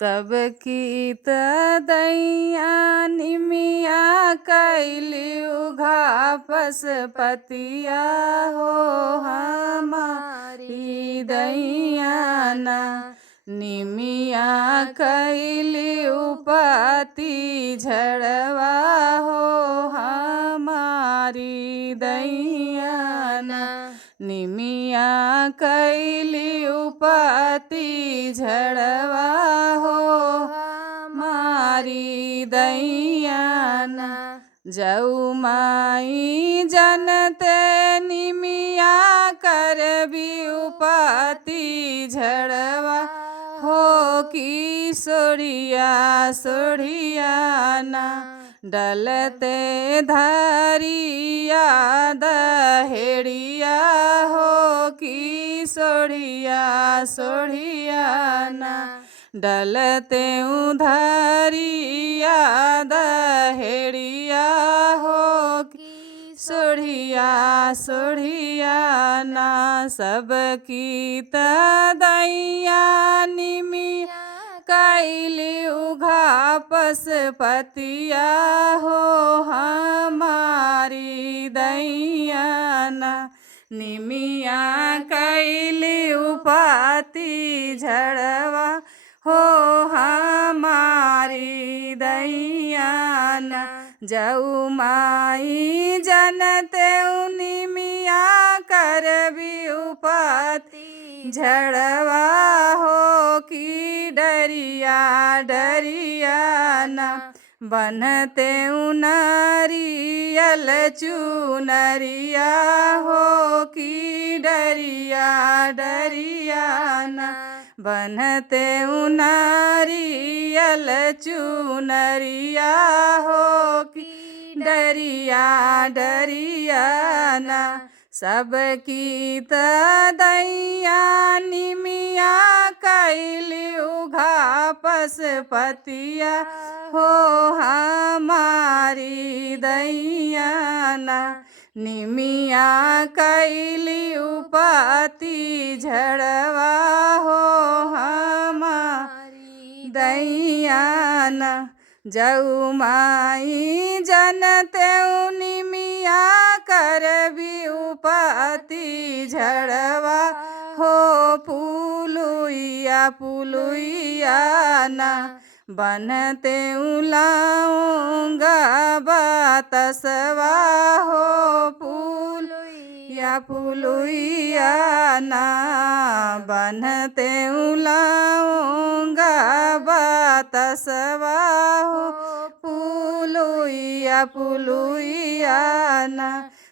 सबकी त दैया निमिया कैली उघापस पतिया हो हमारी दैया ना। निमिया कैली उपति झड़वा हो हमारी दैया ना। निमिया कैली उपति झड़वा हो हमारी दैया ना। जऊ माई जनते निमिया करबी उपति झड़वा हो की सोढ़िया ना। डलते धरिया दहेड़िया हो की सोढ़िया ना। डलते धरिया दहेड़िया हो की सोढ़िया ना। सबकी त दैया निमिया कैली उघापस पतिया हो हमारी दैया ना। निमिया कैली उपति झड़वा हो हमारी दैया ना। जऊ माई जनते निमिया करबी उपति झड़वा हो की डरिया ना। बनते नारियल चुनरिया हो की डरिया ना। बनते नारियल चुनरिया हो की डरिया ना। सबकी त दैया निमिया कैली उघापस पतिया हो हमारी दैया ना। निमिया कैली उपति झड़वा हो हमारी दैया ना। जऊ माई जनते निमिया करबी उपति झड़वा हो पुलुइया ना। बनते लाऊंगा बातसवा हो पुलुइया ना। बनते लाऊंगा बातसवा हो पुलुइया ना।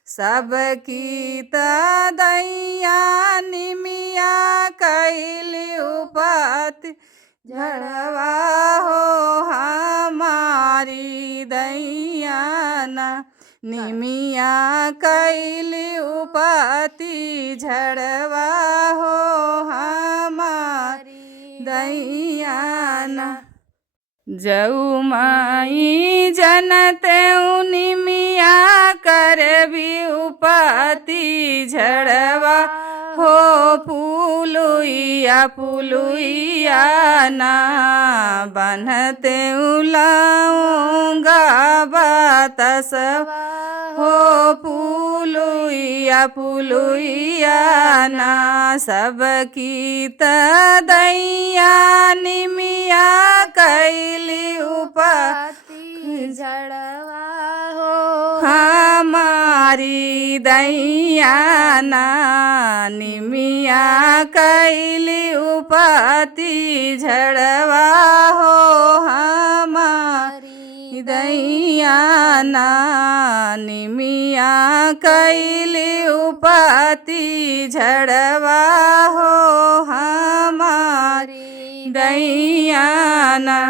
सबकी त दैया निमिया कैली उपति झड़वा हो हमारी दैया ना। निमिया कैली उपति झड़वा हो हमारी दैया ना। जऊ माई जनते निमिया करबी उपति झड़वा हो पुलुइया ना। बनते लाऊंगा बातसवा हो पुलुइया ना। सबकी त दैया निमिया कैली उपति झड़वा हो हमारी दैया ना। निमिया कैली उपति झड़वा हो हमारी दैया ना। निमिया कैली उपति झड़वा हो हमारी दैया ना।